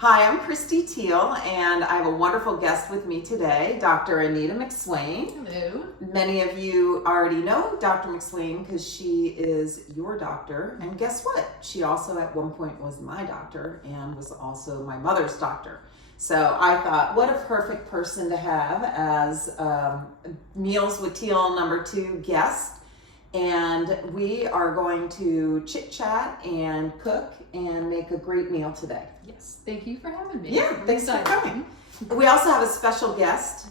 Hi, I'm Christy Teal, and I have a wonderful guest with me today, Dr. Anita McSwain. Hello. Many of you already know Dr. McSwain because she is your doctor, and guess what? She also at one point was my doctor and was also my mother's doctor. So I thought, what a perfect person to have as Meals with Teal #2 guest. And we are going to chit chat and cook and make a great meal today. Yes, thank you for having me. Yeah, thanks for coming. We also have a special guest,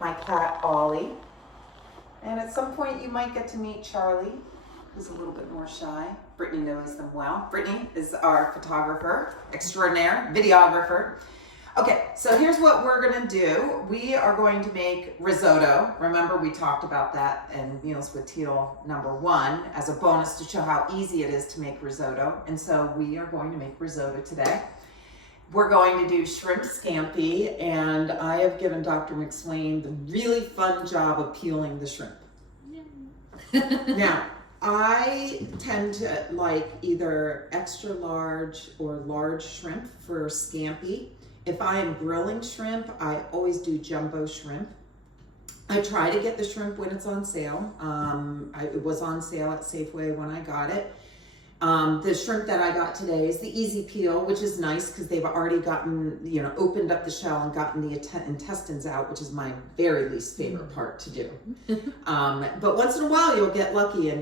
my cat Ollie. And at some point you might get to meet Charlie, who's a little bit more shy. Brittany knows them well. Brittany is our photographer extraordinaire, videographer. Okay, so here's what we're gonna do. We are going to make risotto. Remember, we talked about that in Meals with Teal #1 as a bonus to show how easy it is to make risotto. And so we are going to make risotto today. We're going to do shrimp scampi, and I have given Dr. McSwain the really fun job of peeling the shrimp. Now, I tend to like either extra large or large shrimp for scampi. If I am grilling shrimp, I always do jumbo shrimp. I try to get the shrimp when it's on sale. It was on sale at Safeway when I got it. The shrimp that I got today is the easy peel, which is nice because they've already gotten, opened up the shell and gotten the intestines out, which is my very least favorite part to do. But once in a while you'll get lucky and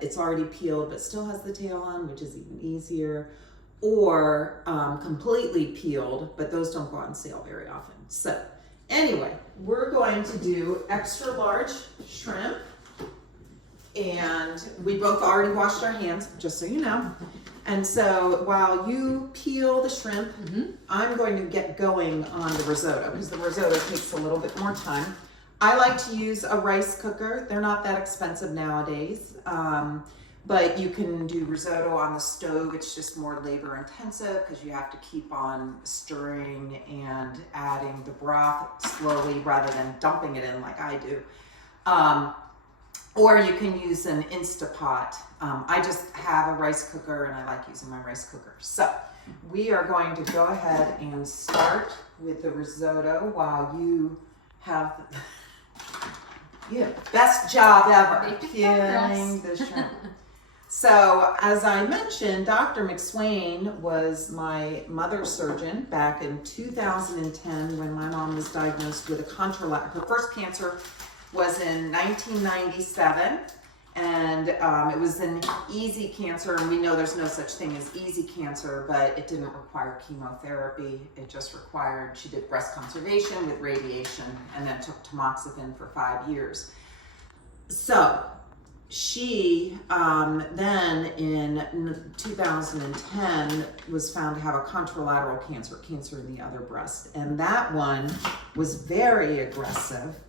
it's already peeled but still has the tail on, which is even easier. Or completely peeled, but those don't go on sale very often. So anyway, we're going to do extra large shrimp, and we both already washed our hands, just so you know. And so while you peel the shrimp, I'm going to get going on the risotto because the risotto takes a little bit more time. I like to use a rice cooker. They're not that expensive nowadays. But you can do risotto on the stove. It's just more labor intensive because you have to keep on stirring and adding the broth slowly rather than dumping it in like I do. Or you can use an Instapot. I just have a rice cooker and I like using my rice cooker. So we are going to go ahead and start with the risotto while you have the best job ever peeling the shrimp. So, as I mentioned, Dr. McSwain was my mother's surgeon back in 2010 when my mom was diagnosed with her first cancer was in 1997, and it was an easy cancer, and we know there's no such thing as easy cancer, but it didn't require chemotherapy. It just required, she did breast conservation with radiation, and then took tamoxifen for 5 years. So, she then in 2010 was found to have a contralateral cancer in the other breast. And that one was very aggressive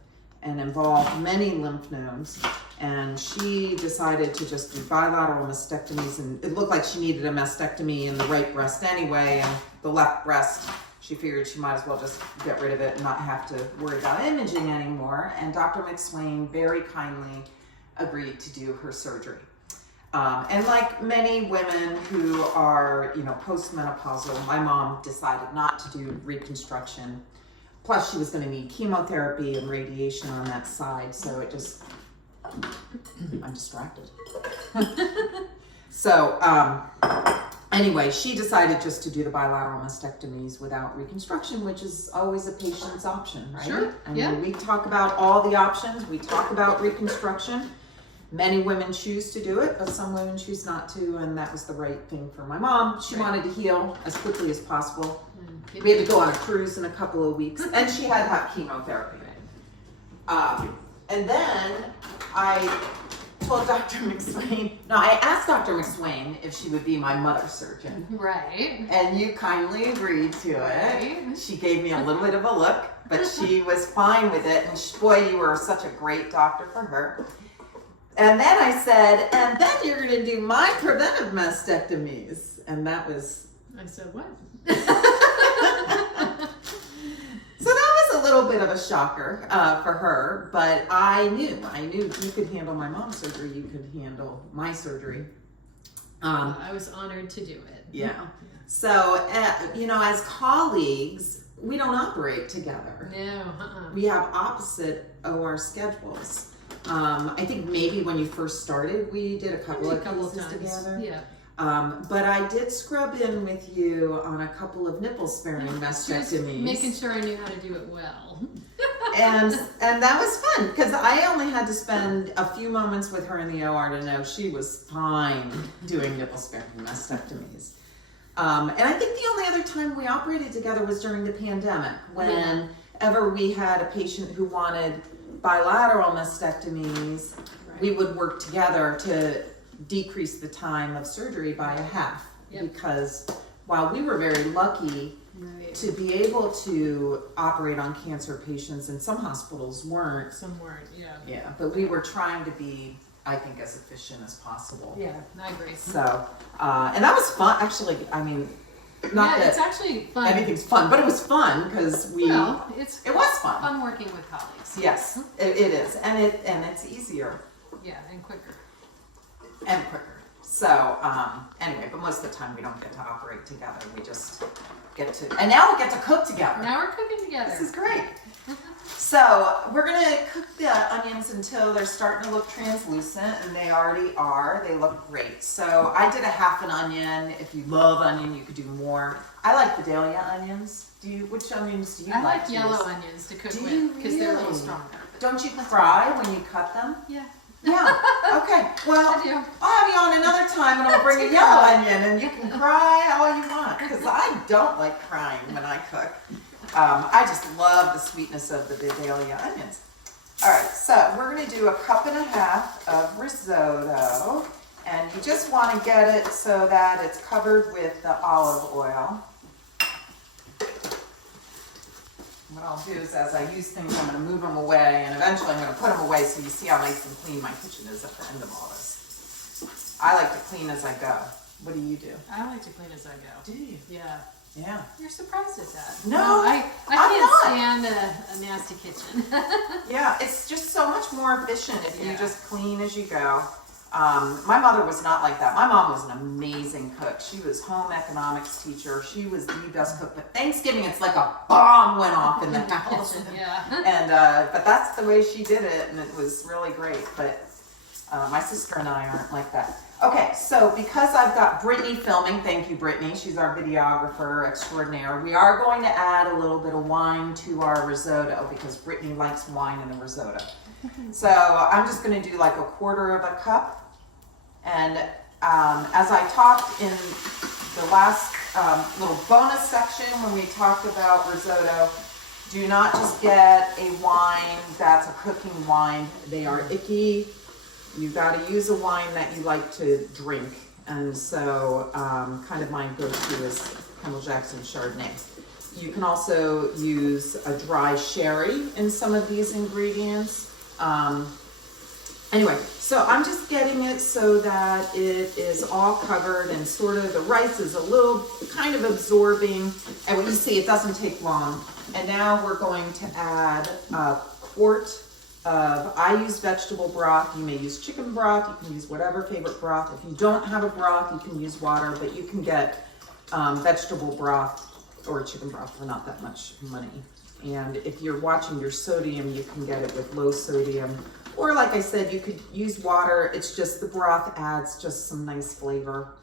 and involved many lymph nodes. And she decided to just do bilateral mastectomies. And it looked like she needed a mastectomy in the right breast anyway. And the left breast, she figured she might as well just get rid of it and not have to worry about imaging anymore. And Dr. McSwain very kindly agreed to do her surgery. And like many women who are, postmenopausal, my mom decided not to do reconstruction. Plus she was going to need chemotherapy and radiation on that side. So it just, I'm distracted. So anyway, she decided just to do the bilateral mastectomies without reconstruction, which is always a patient's option, right? Sure, We talk about all the options. We talk about reconstruction. Many women choose to do it, but some women choose not to, and that was the right thing for my mom. She wanted to heal as quickly as possible. We had to go on a cruise in a couple of weeks, and she had to have chemotherapy. And then I told Dr. McSwain, I asked Dr. McSwain if she would be my mother's surgeon. Right. And you kindly agreed to it. Right. She gave me a little bit of a look, but she was fine with it. And boy, you were such a great doctor for her. And then I said, and then you're going to do my preventive mastectomies. And that was... I said, what? So that was a little bit of a shocker for her, but I knew you could handle my mom's surgery, you could handle my surgery. I was honored to do it. Yeah. So, as colleagues, we don't operate together. No. We have opposite OR schedules. I think maybe when you first started, we did a couple of cases together. Yeah. But I did scrub in with you on a couple of nipple sparing mastectomies. Making sure I knew how to do it well. and that was fun because I only had to spend a few moments with her in the OR to know she was fine doing nipple sparing mastectomies. And I think the only other time we operated together was during the pandemic, whenever we had a patient who wanted bilateral mastectomies, we would work together to decrease the time of surgery by a half. Because while we were very lucky to be able to operate on cancer patients, and some hospitals weren't. Some weren't, Yeah, but we were trying to be, I think, as efficient as possible. Yeah, I agree. So, and that was fun. Actually, I mean, not that it's actually fun. anything's fun, but it was fun because it was fun. Fun working with colleagues. Yes, it is, and it's easier. Yeah, and quicker. And quicker. So, anyway, but most of the time we don't get to operate together. We just get to, and now we get to cook together. Now we're cooking together. This is great. So, we're gonna cook the onions until they're starting to look translucent, and they already are. They look great. So, I did a half an onion. If you love onion, you could do more. I like Vidalia onions. Which onions do you like? I like to yellow use? onions to cook Do with you because they're a little really? stronger. Don't you cry when you cut them? Yeah. Yeah. Okay. Well, I do. I'll have you on another time, and I'll bring a yellow onion, and you can cry all you want. Because I don't like crying when I cook. I just love the sweetness of the Vidalia onions. All right. So we're going to do 1.5 cups of risotto, and you just want to get it so that it's covered with the olive oil. What I'll do is, as I use things, I'm going to move them away, and eventually I'm going to put them away so you see how nice and clean my kitchen is at the end of all this. I like to clean as I go. What do you do? I like to clean as I go. Do you? Yeah. Yeah. You're surprised at that. No, I can't stand a nasty kitchen. Yeah, it's just so much more efficient if you Yeah. just clean as you go. My mother was not like that. My mom was an amazing cook. She was home economics teacher. She was the best cook. But Thanksgiving, it's like a bomb went off in the house. Kitchen, yeah. And but that's the way she did it, and it was really great. But my sister and I aren't like that. Okay, so because I've got Brittany filming, thank you, Brittany. She's our videographer extraordinaire. We are going to add a little bit of wine to our risotto because Brittany likes wine in a risotto. So I'm just going to do like 1/4 cup. And as I talked in the last little bonus section when we talked about risotto, do not just get a wine that's a cooking wine. They are icky. You've got to use a wine that you like to drink. And so kind of my go-to is Kendall Jackson Chardonnay. You can also use a dry sherry in some of these ingredients. Anyway, so I'm just getting it so that it is all covered and sort of the rice is a little kind of absorbing. And what you see, it doesn't take long. And now we're going to add 1/4 of, I use vegetable broth. You may use chicken broth. You can use whatever favorite broth. If you don't have a broth, you can use water, but you can get vegetable broth or chicken broth for not that much money. And if you're watching your sodium, you can get it with low sodium. Or like I said, you could use water. It's just the broth adds just some nice flavor.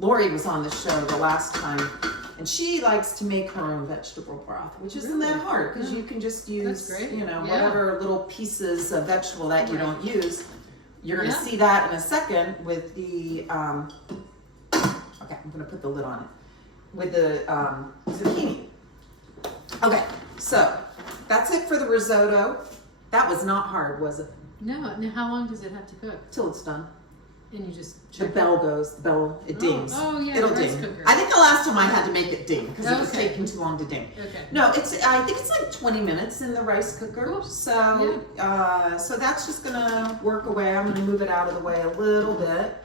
Lori was on the show the last time, and she likes to make her own vegetable broth, which isn't that hard because you can just use, whatever little pieces of vegetable that you don't use. You're going to see that in a second with the, okay, I'm going to put the lid on it, with the zucchini. Okay, so that's it for the risotto. That was not hard, was it? No. Now, how long does it have to cook? Till it's done. And you just The check bell goes, it dings. Oh, yeah, It'll the rice ding. cooker. I think the last time I had to make it ding because it was Okay. taking too long to ding. Okay. No, I think it's like 20 minutes in the rice cooker. Cool. So, so that's just gonna work away. I'm gonna move it out of the way a little bit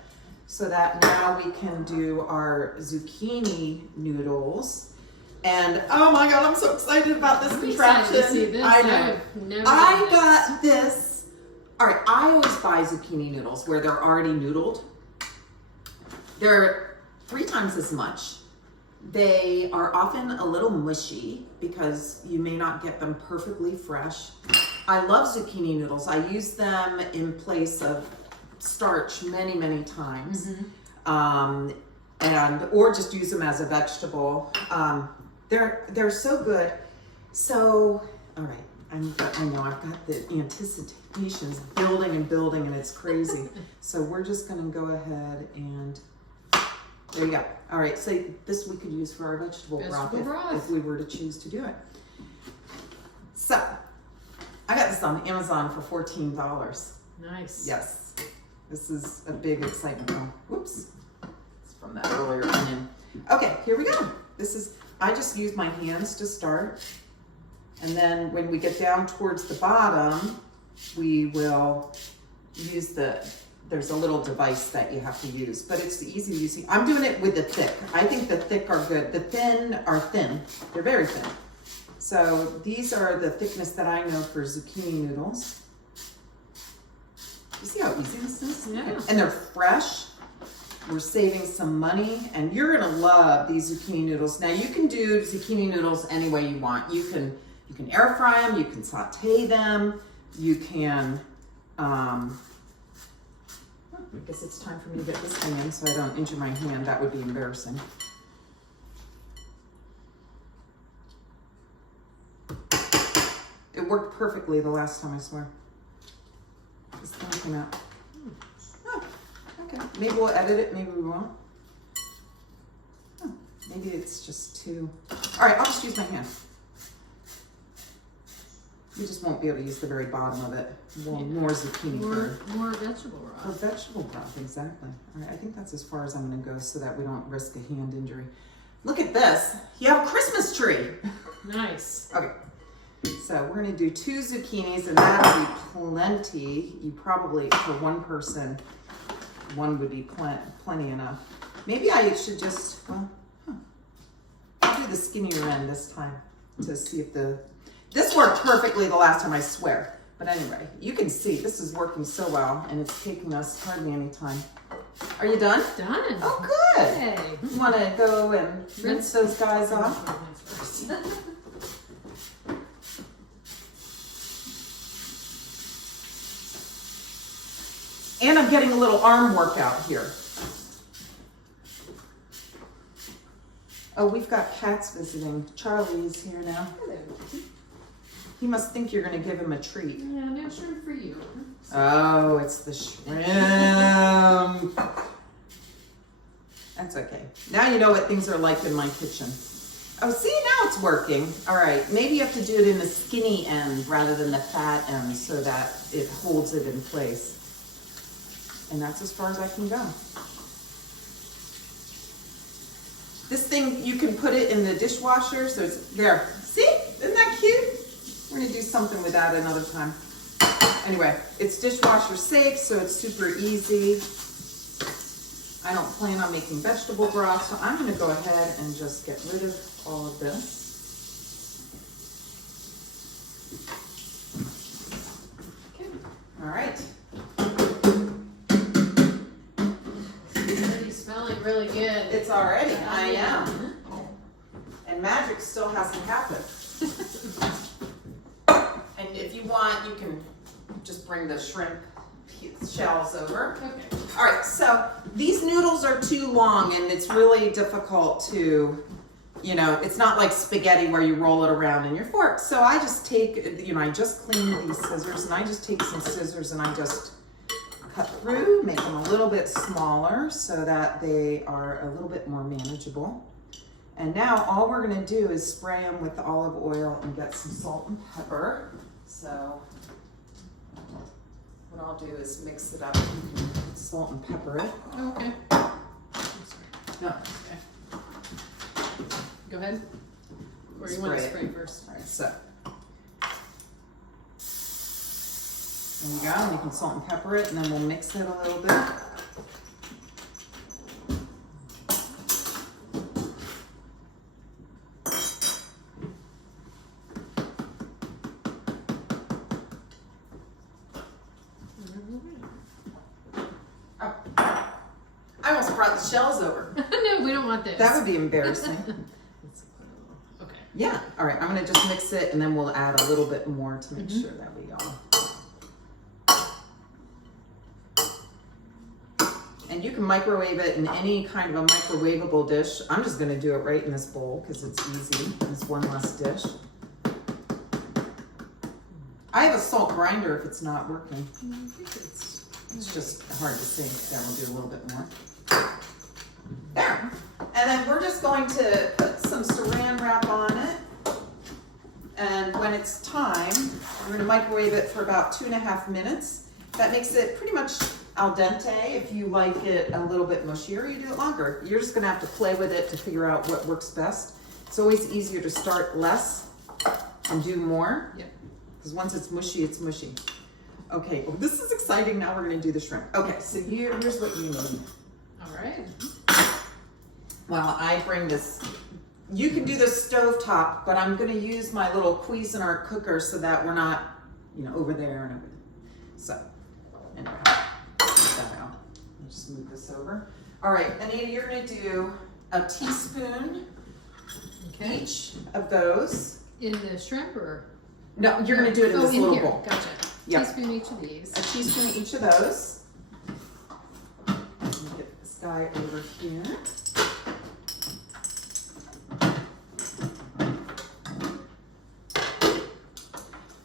so that now we can do our zucchini noodles. And oh my God, I'm so excited about this contraption. To see this. I know. I got this. All right, I always buy zucchini noodles where they're already noodled. They're 3 times as much. They are often a little mushy because you may not get them perfectly fresh. I love zucchini noodles. I use them in place of starch many, many times. Or just use them as a vegetable. They're so good. So, all right, I know I've got the anticipations building and it's crazy. So we're just gonna go ahead and, there you go. All right, so this we could use for our vegetable broth if we were to choose to do it. So, I got this on Amazon for $14. Nice. Yes, this is a big excitement. Oh, whoops, it's from that earlier onion. Okay, here we go. I just use my hands to start. And then when we get down towards the bottom, we will use there's a little device that you have to use, but it's easy using. I'm doing it with the thick. I think the thick are good. The thin are thin. They're very thin. So these are the thickness that I know for zucchini noodles. You see how easy this is? Yeah. And they're fresh. We're saving some money, and you're gonna love these zucchini noodles. Now you can do zucchini noodles any way you want. You can air fry them, you can saute them, you can, I guess it's time for me to get this thing in so I don't injure my hand. That would be embarrassing. It worked perfectly the last time, I swear. This thing came out. Oh, okay. Maybe we'll edit it, maybe we won't. Oh, maybe it's just too... All right, I'll just use my hand. You just won't be able to use the very bottom of it. More zucchini more vegetable broth. For vegetable broth, exactly. All right, I think that's as far as I'm gonna go so that we don't risk a hand injury. Look at this. You have a Christmas tree. Nice. Okay. So we're gonna do 2 zucchinis, and that'll be plenty. You probably, for one person, one would be plenty enough. Maybe I should just, well, I'll do the skinnier end this time to see if this worked perfectly the last time, I swear. But anyway, you can see this is working so well, and it's taking us hardly any time. Are you done? Done. Oh, good. Hey. You want to go and rinse those guys off? And I'm getting a little arm workout here. Oh, we've got cats visiting. Charlie's here now. Hello. He must think you're going to give him a treat. Yeah, no shrimp for you. Oh, it's the shrimp. That's okay. Now you know what things are like in my kitchen. Oh, see, now it's working. All right, maybe you have to do it in the skinny end rather than the fat end so that it holds it in place. And that's as far as I can go. This thing, you can put it in the dishwasher, so it's there. See, isn't that cute? We're gonna do something with that another time. Anyway, it's dishwasher safe, so it's super easy. I don't plan on making vegetable broth, so I'm gonna go ahead and just get rid of all of this. Okay. All right. It's already smelling really good. It's already, I am. And magic still hasn't happened. And if you want, you can just bring the shrimp shells over. Okay. All right, so these noodles are too long and it's really difficult to, it's not like spaghetti where you roll it around in your fork. So I just take, I just clean these scissors and I just take some scissors and I just cut through, make them a little bit smaller so that they are a little bit more manageable. And now all we're gonna do is spray them with the olive oil and get some salt and pepper. So what I'll do is mix it up. You can salt and pepper it. Oh, okay. No. Okay. Go ahead. Or you want to spray first? All right, so there you go. And you can salt and pepper it, and then we'll mix it a little bit. brought the shells over. No, we don't want this. That would be embarrassing. Okay. Yeah. All right. I'm going to just mix it, and then we'll add a little bit more to make sure that we all. And you can microwave it in any kind of a microwavable dish. I'm just going to do it right in this bowl because it's easy. It's one less dish. I have a salt grinder if it's not working. I think It's just hard to see. Then we'll do a little bit more. There. And then we're just going to put some saran wrap on it. And when it's time, we're going to microwave it for about 2.5 minutes. That makes it pretty much al dente. If you like it a little bit mushier, you do it longer. You're just going to have to play with it to figure out what works best. It's always easier to start less and do more. Yep. Because once it's mushy, it's mushy. Okay, well, this is exciting. Now we're going to do the shrimp. Okay, so here's what you need. All right. Well, I bring this. You can do this stovetop, but I'm going to use my little Cuisinart cooker so that we're not, over there and over there. So, anyway, get that out. I'll just move this over. All right, Anita, you're going to do a teaspoon each of those. In the shrimp or? No, you're going to do it in this little bowl. Gotcha. Yep. Teaspoon each of these. A teaspoon each of those. Let me get this guy over here.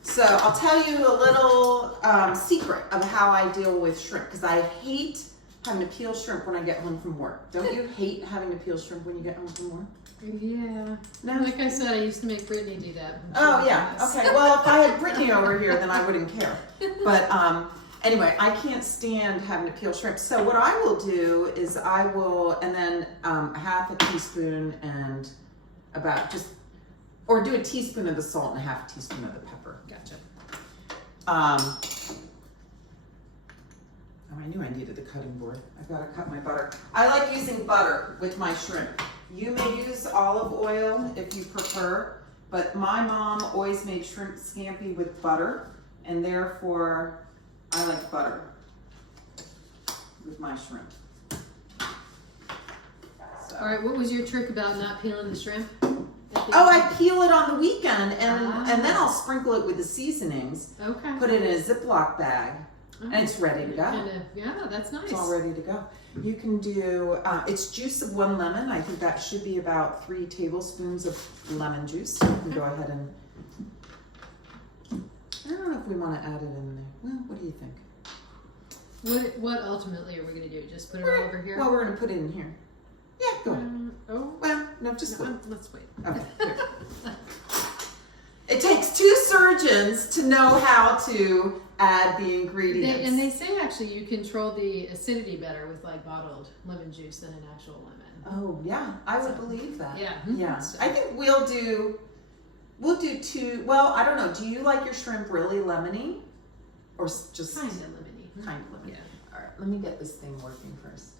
So I'll tell you a little secret of how I deal with shrimp, because I hate having to peel shrimp when I get home from work. Don't you hate having to peel shrimp when you get home from work? Yeah. No? Like I said, I used to make Brittany do that. Oh, yeah. Okay. Well, if I had Brittany over here, then I wouldn't care. But anyway, I can't stand having to peel shrimp. So what I will do is and then half a teaspoon and or do a teaspoon of the salt and half a teaspoon of the pepper. Gotcha. Oh, I knew I needed the cutting board. I've got to cut my butter. I like using butter with my shrimp. You may use olive oil if you prefer, but my mom always made shrimp scampi with butter, and therefore I like butter with my shrimp. So. All right, what was your trick about not peeling the shrimp? Oh, I peel it on the weekend, and then I'll sprinkle it with the seasonings. Okay. Put it in a Ziploc bag, and it's ready to go. Yeah, that's nice. It's all ready to go. You can do, it's juice of 1 lemon. I think that should be about 3 tablespoons of lemon juice. You can go ahead and, I don't know if we want to add it in there. Well, what do you think? What ultimately are we going to do? Just put it all over here? Well, we're going to put it in here. Yeah, go ahead. Well, no, just wait. Let's wait. Okay, here. It takes 2 surgeons to know how to add the ingredients. And they say actually you control the acidity better with like bottled lemon juice than an actual lemon. Oh yeah, I would believe that. Yeah. Yeah. So. I think we'll do 2. Well, I don't know. Do you like your shrimp really lemony, or just kind of lemony? Kind of lemony. Yeah. All right. Let me get this thing working first.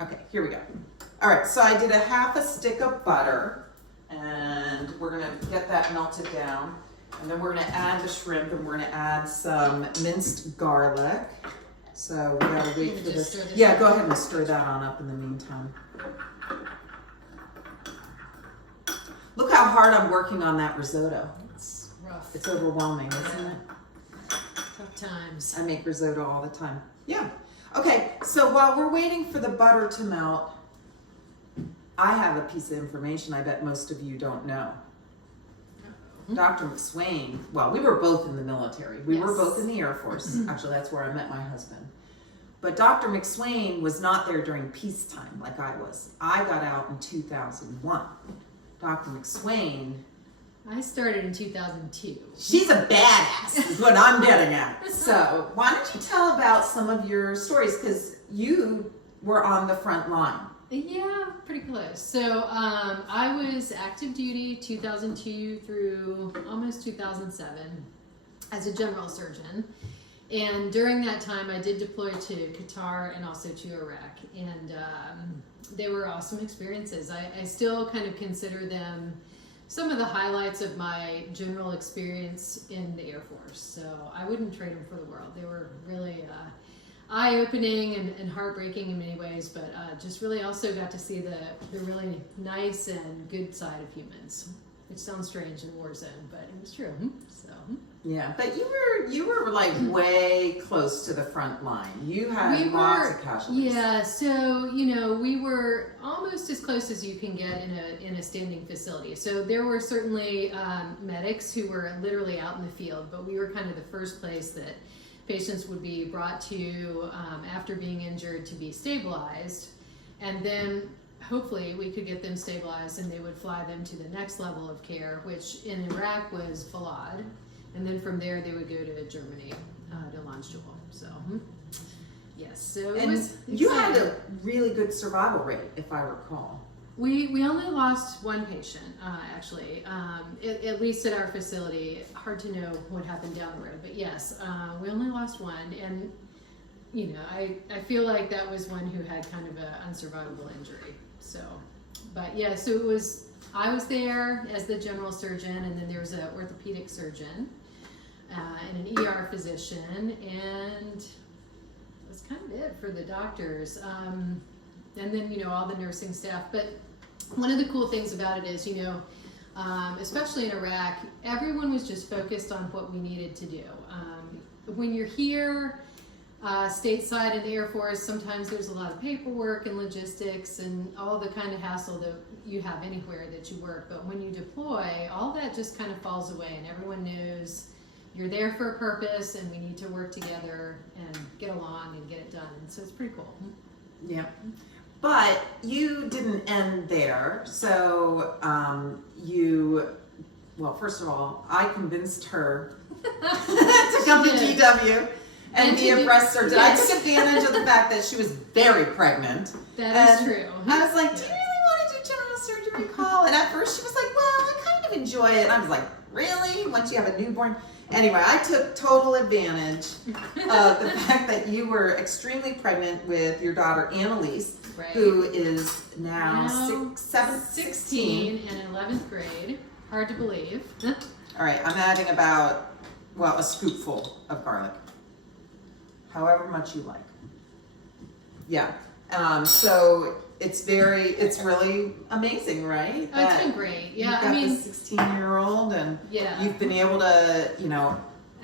Okay. Here we go. All right. So I did a half a stick of butter. And we're gonna get that melted down. And then we're gonna add the shrimp, and we're gonna add some minced garlic. So we gotta wait for this. Yeah, go ahead and stir that on up in the meantime. Look how hard I'm working on that risotto. It's rough. It's overwhelming, isn't it? Tough times. I make risotto all the time. Yeah. Okay, so while we're waiting for the butter to melt, I have a piece of information I bet most of you don't know. Dr. McSwain, well, we were both in the military. We were both in the Air Force. Actually, that's where I met my husband. But Dr. McSwain was not there during peacetime like I was. I got out in 2001. Dr. McSwain... I started in 2002. She's a badass, is what I'm getting at. So, why don't you tell about some of your stories? Because you were on the front line. Yeah, pretty close. So I was active duty 2002 through almost 2007 as a general surgeon. And during that time, I did deploy to Qatar and also to Iraq. And they were awesome experiences. I still kind of consider them some of the highlights of my general experience in the Air Force. So I wouldn't trade them for the world. They were really eye-opening and heartbreaking in many ways, but just really also got to see the really nice and good side of humans, which sounds strange in a war zone, but it was true. So yeah, but you were like way close to the front line. You had lots of casualties. Yeah, so we were almost as close as you can get in a standing facility. So there were certainly medics who were literally out in the field, but we were kind of the first place that patients would be brought to after being injured to be stabilized, and then hopefully we could get them stabilized and they would fly them to the next level of care, which in Iraq was Falad, and then from there they would go to Germany, to Landstuhl. So yes, so it was you had a really good survival rate, if I recall. We only lost one patient, actually, at least at our facility. Hard to know what happened down the road, but yes, we only lost one, and I feel like that was one who had kind of an unsurvivable injury. So, but yeah, so I was there as the general surgeon, and then there was an orthopedic surgeon and an ER physician, and that's kind of it for the doctors. And then, all the nursing staff. But one of the cool things about it is, especially in Iraq, everyone was just focused on what we needed to do. When you're here, stateside in the Air Force, sometimes there's a lot of paperwork and logistics and all the kind of hassle that you have anywhere that you work. But when you deploy, all that just kind of falls away, and everyone knows you're there for a purpose, and we need to work together and get along and get it done. And so it's pretty cool. Yeah. But you didn't end there. So well, first of all, I convinced her to come to GW and be a breast surgeon. Yes. I took advantage of the fact that she was very pregnant. That is true. I was like, do you really want to do general surgery, Call? And at first she was like, well, I kind of enjoy it. And I was like, really? Once you have a newborn? Anyway, I took total advantage of the fact that you were extremely pregnant with your daughter, Annalise, Right. who is now 16 in 11th grade. Hard to believe. All right, I'm adding about, a scoopful of garlic. However much you like. Yeah. So it's really amazing, right? Oh, it's been great. Yeah, you've got this 16-year-old, and you've been able to,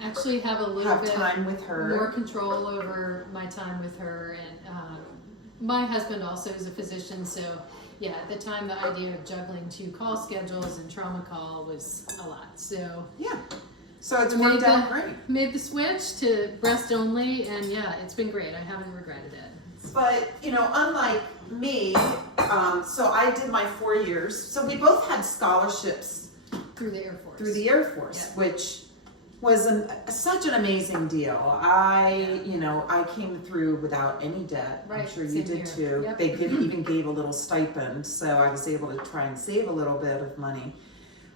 actually have a little bit time with her, more control over my time with her, and my husband also is a physician, so yeah, at the time the idea of juggling 2 call schedules and trauma call was a lot. So yeah, so it's worked out great. Made the switch to breast only, and yeah, it's been great. I haven't regretted it. But unlike me, so I did my 4 years. So we both had scholarships through the Air Force, yeah. Which was such an amazing deal. I came through without any debt. Right, I'm sure you did too. Yep. They even gave a little stipend, so I was able to try and save a little bit of money.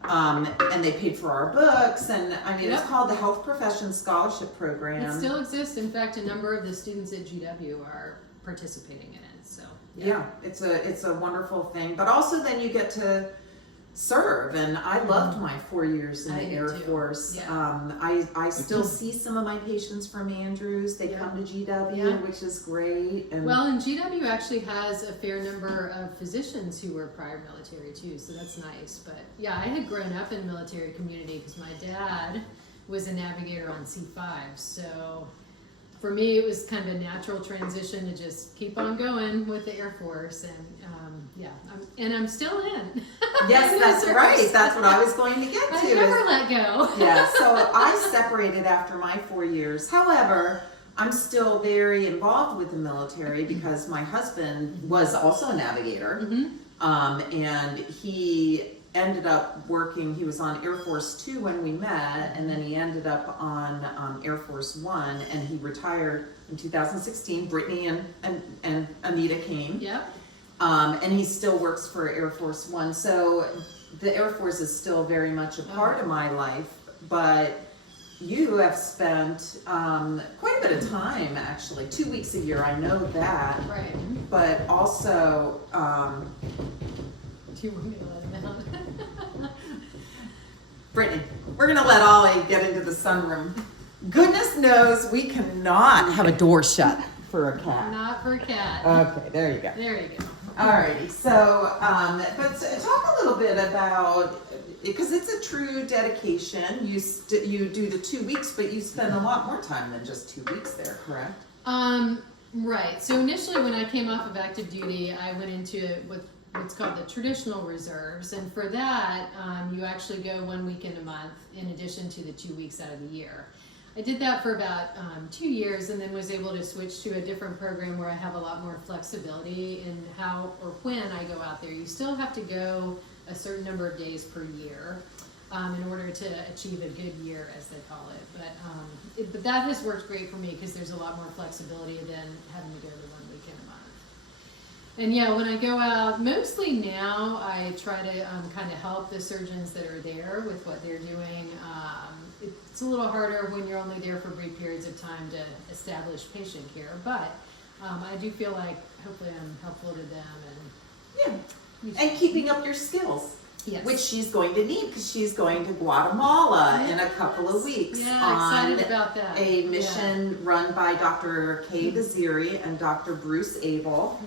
And they paid for our books, and it's called the Health Professions Scholarship Program. It still exists. In fact, a number of the students at GW are participating in it. So yeah, it's a wonderful thing. But also then you get to serve, and I loved my 4 years in the Air Force. Yeah. I still see some of my patients from Andrews. They come to GW, which is great. And and GW actually has a fair number of physicians who were prior military too, so that's nice. But yeah, I had grown up in the military community because my dad was a navigator on C5, so for me it was kind of a natural transition to just keep on going with the Air Force, and I'm still in. Yes, that's right. That's what I was going to get to. I never let go. Yeah, so I separated after my 4 years. However, I'm still very involved with the military because my husband was also a navigator, and he ended up working. He was on Air Force 2 when we met, and then he ended up on Air Force 1, and he retired in 2016. Brittany and Anita came. Yep. And he still works for Air Force 1. So the Air Force is still very much a part of my life, but you have spent quite a bit of time, actually, 2 weeks a year, I know that. Right. But also, do you want me to let him out? Brittany, we're gonna let Ollie get into the sunroom. Goodness knows we cannot have a door shut for a cat. Not for a cat. Okay, there you go. There you go. Alrighty, so, but talk a little bit about, because it's a true dedication. You do the 2 weeks, but you spend a lot more time than just 2 weeks there, correct? Right. So initially, when I came off of active duty, I went into what's called the traditional reserves, and for that, you actually go 1 weekend a month in addition to the 2 weeks out of the year. I did that for about 2 years, and then was able to switch to a different program where I have a lot more flexibility in how or when I go out there. You still have to go a certain number of days per year in order to achieve a good year, as they call it. But that has worked great for me because there's a lot more flexibility than having to go to 1 weekend a month. And yeah, when I go out, mostly now I try to kind of help the surgeons that are there with what they're doing. It's a little harder when you're only there for brief periods of time to establish patient care, but I do feel like hopefully I'm helpful to them And keeping up your skills. Yes. Which she's going to need because she's going to Guatemala in a couple of weeks. Yeah, excited about that. A mission run by Dr. Kay Gaziri and Dr. Bruce Abel.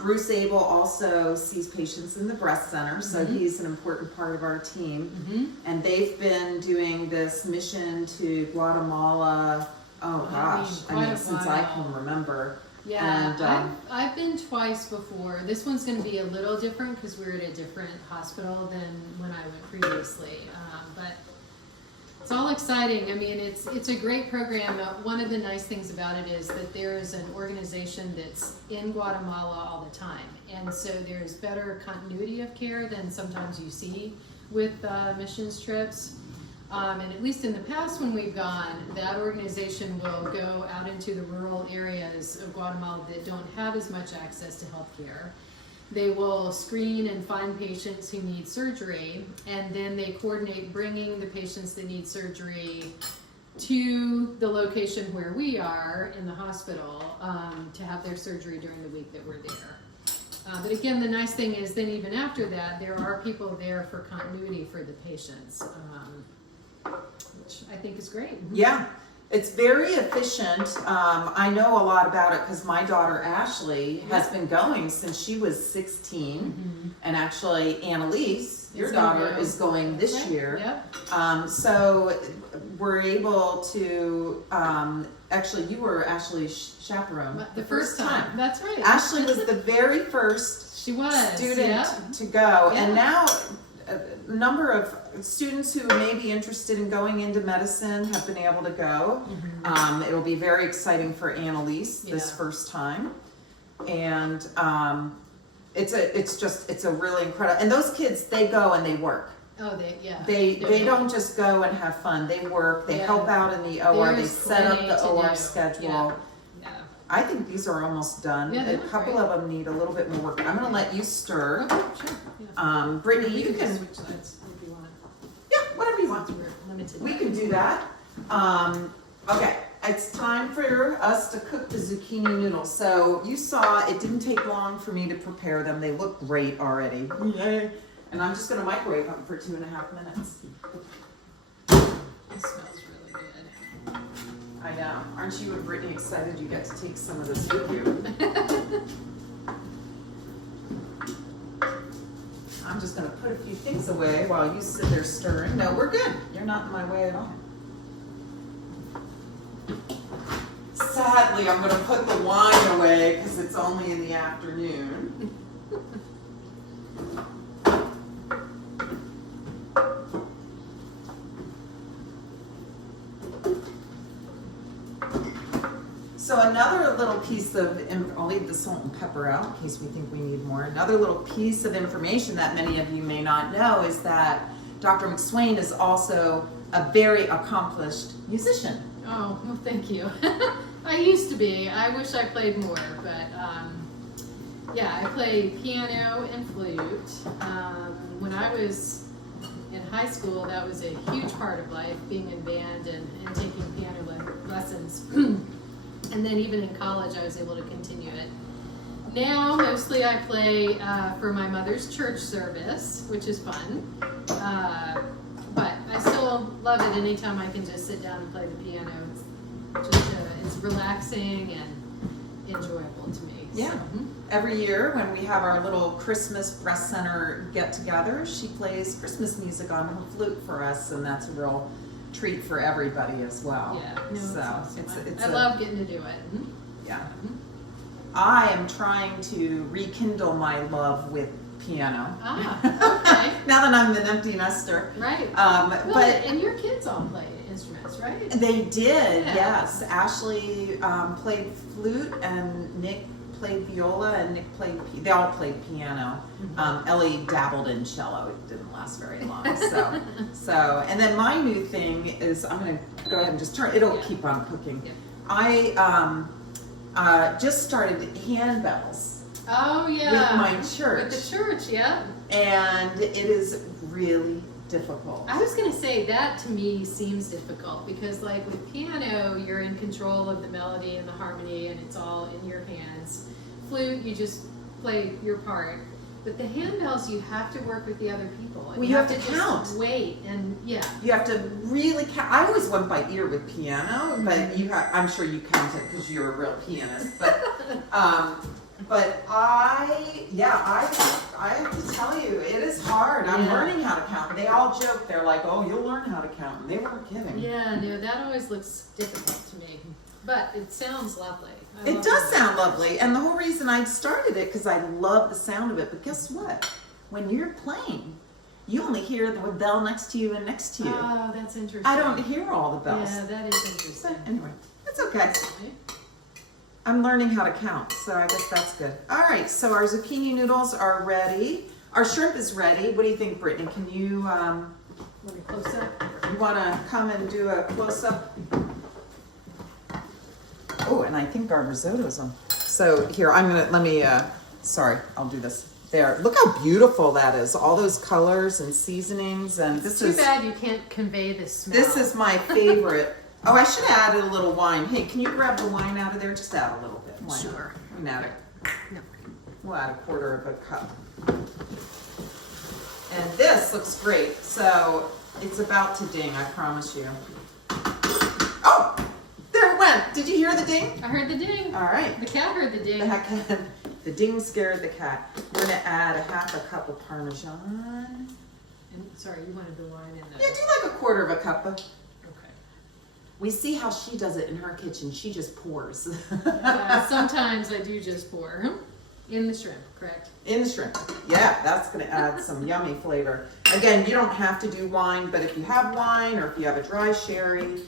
Bruce Abel also sees patients in the breast center, so he's an important part of our team. And they've been doing this mission to Guatemala, since I can remember. Yeah, And, I've been twice before. This one's going to be a little different because we're at a different hospital than when I went previously. But it's all exciting. I mean, it's a great program. One of the nice things about it is that there's an organization that's in Guatemala all the time. And so there's better continuity of care than sometimes you see with missions trips. And at least in the past when we've gone, that organization will go out into the rural areas of Guatemala that don't have as much access to health care. They will screen and find patients who need surgery, and then they coordinate bringing the patients that need surgery to the location where we are in the hospital to have their surgery during the week that we're there. But again, the nice thing is then even after that, there are people there for continuity for the patients. Which I think is great. Yeah, it's very efficient. I know a lot about it because my daughter Ashley has been going since she was 16, and actually Annalise, your daughter, is going this year. So we're able to. Actually, you were Ashley's chaperone the first time. That's right. Ashley was the very first student to go, and now a number of students who may be interested in going into medicine have been able to go. It'll be very exciting for Annalise this first time, and it's a really incredible. And those kids, they go and they work. Oh, they don't just go and have fun. They work. They help out in the OR. They set up the OR schedule. I think these are almost done. A couple of them need a little bit more work. I'm going to let you stir. Okay, sure. Brittany, you can switch sides if you want. Yeah, whatever you want. We're limited. We can do that. Okay, it's time for us to cook the zucchini noodles. So you saw it didn't take long for me to prepare them. They look great already. Yay. And I'm just going to microwave them for 2.5 minutes. It smells really good. I know. Aren't you and Brittany excited you get to take some of this with you? I'm just going to put a few things away while you sit there stirring. No, we're good. You're not in my way at all. Sadly, I'm going to put the wine away because it's only in the afternoon. So another little piece of, I'll leave the salt and pepper out in case we think we need more. Another little piece of information that many of you may not know is that Dr. McSwain is also a very accomplished musician. Oh, well, thank you. I used to be. I wish I played more, but I play piano and flute. When I was in high school, that was a huge part of life, being in band and taking piano lessons. And then even in college, I was able to continue it. Now, mostly I play for my mother's church service, which is fun. But love it anytime I can just sit down and play the piano. It's relaxing and enjoyable to me. Yeah. So. Every year when we have our little Christmas breast center get together, she plays Christmas music on her flute for us, and that's a real treat for everybody as well. Yeah. No, So awesome. it's I love getting to do it. Yeah. I am trying to rekindle my love with piano. Okay. Now that I'm an empty nester. Right. But and your kids all play instruments, right? they did, Yeah. yes. Ashley played flute, and Nick played viola, and Nick they all played piano. Ellie dabbled in cello. It didn't last very long. So and then my new thing is, I'm going to go ahead and just turn, it'll keep on cooking. Yeah. I just started handbells. Oh yeah. With my church. With the church, yeah. And it is really difficult. I was gonna say that to me seems difficult because like with piano, you're in control of the melody and the harmony and it's all in your hands. Flute, you just play your part. But the handbells, you have to work with the other people. And Well, you have to just count. Wait, and yeah. You have to really count. I always went by ear with piano, but I'm sure you count it because you're a real pianist. But I have to tell you, it is hard. I'm learning how to count. They all joke. They're like, "Oh, you'll learn how to count," and they weren't kidding. Yeah, no, that always looks difficult to me. But it sounds lovely. It does sound lovely, and the whole reason I started it because I love the sound of it. But guess what? When you're playing, you only hear the bell next to you and next to you. Oh, that's interesting. I don't hear all the bells. Yeah, that is interesting. But anyway, it's okay. Okay. I'm learning how to count, so I guess that's good. All right, so our zucchini noodles are ready. Our shrimp is ready. What do you think, Brittany? Can you Want a close up? you want to come and do a close up? Oh, and I think our risotto's on. So here, sorry, I'll do this. There, look how beautiful that is. All those colors and seasonings, and It's too bad you can't convey the smell. This is my favorite. Oh, I should have added a little wine. Hey, can you grab the wine out of there? Just add a little bit. Why not? Sure. We can add No. we'll add a quarter of a cup. And this looks great. So it's about to ding, I promise you. Oh, there it went. Did you hear the ding? I heard the ding. All right. The cat heard the ding. The ding scared the cat. We're gonna add a half a cup of Parmesan. And, sorry, you wanted the wine in Yeah, there. do like a quarter of a cup of. Okay. We see how she does it in her kitchen. She just pours. Sometimes I do just pour. In the shrimp, correct? In the shrimp. Yeah, that's going to add some yummy flavor. Again, you don't have to do wine, but if you have wine or if you have a dry sherry,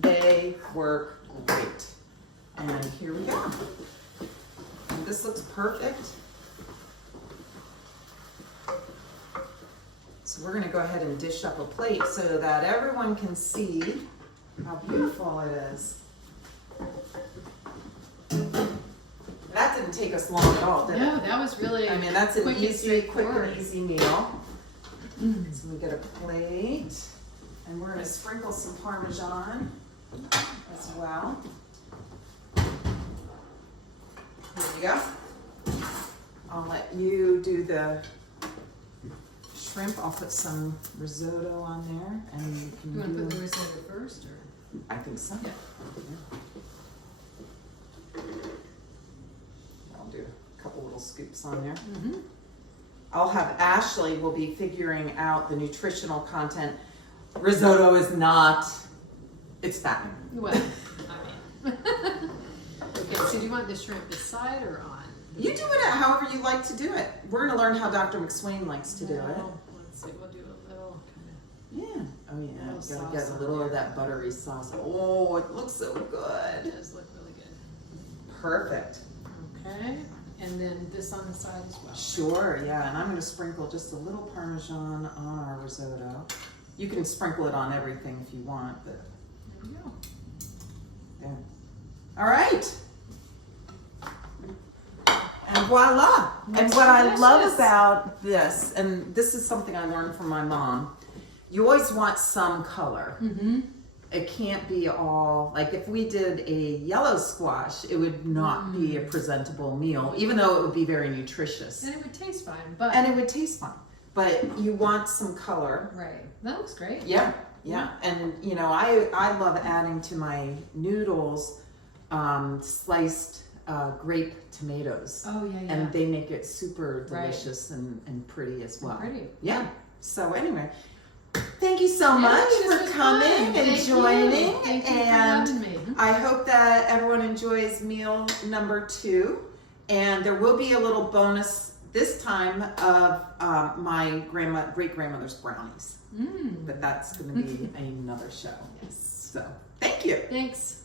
they work great. And here we go. And this looks perfect. So we're going to go ahead and dish up a plate so that everyone can see how beautiful it is. That didn't take us long at all, did it? No, that was really. I mean, that's an quick and easy, quick straightforward. and easy meal. So we get a plate, and we're going to sprinkle some Parmesan as well. There you go. I'll let you do the shrimp. I'll put some risotto on there, and you can You want to put the do. risotto first, or? I think so. Yeah. I'll do a couple little scoops on there. Mm-hmm. I'll have Ashley will be figuring out the nutritional content. Risotto is not, it's fattening. Well, I mean. Okay, so do you want the shrimp beside or on? You do it however you like to do it. We're gonna learn how Dr. McSwain likes to do it. Well, let's see, we'll do a little kind Yeah. Oh yeah, Little gotta get sauce a on little of there. that buttery sauce. Oh, it looks so of, good. it does look really good. Perfect. Okay, and then this on the side as well. Sure, yeah, and I'm gonna sprinkle just a little Parmesan on our risotto. You can sprinkle it on everything if you want, but There we go. there. All right. And voila! And what I love delicious. about this, and this is something I learned from my mom, you always want some color. Mm-hmm. It can't be all, like if we did a yellow squash, it would not be a presentable meal, even though it would be very nutritious. And it would taste fine, but. And it would taste fine. But you want some color. Right, that looks great. Yeah, Yeah, and you know, I love adding to my noodles sliced grape tomatoes. Oh yeah, yeah. And they make it super delicious and pretty as well. Pretty. Yeah. So anyway, thank you so Yeah, much this for was coming fun. and Thank joining. you. Thank you for And having me. I hope that everyone enjoys meal number 2. And there will be a little bonus this time of my great grandmother's brownies. But that's going to be another show. Yes. So thank you. Thanks.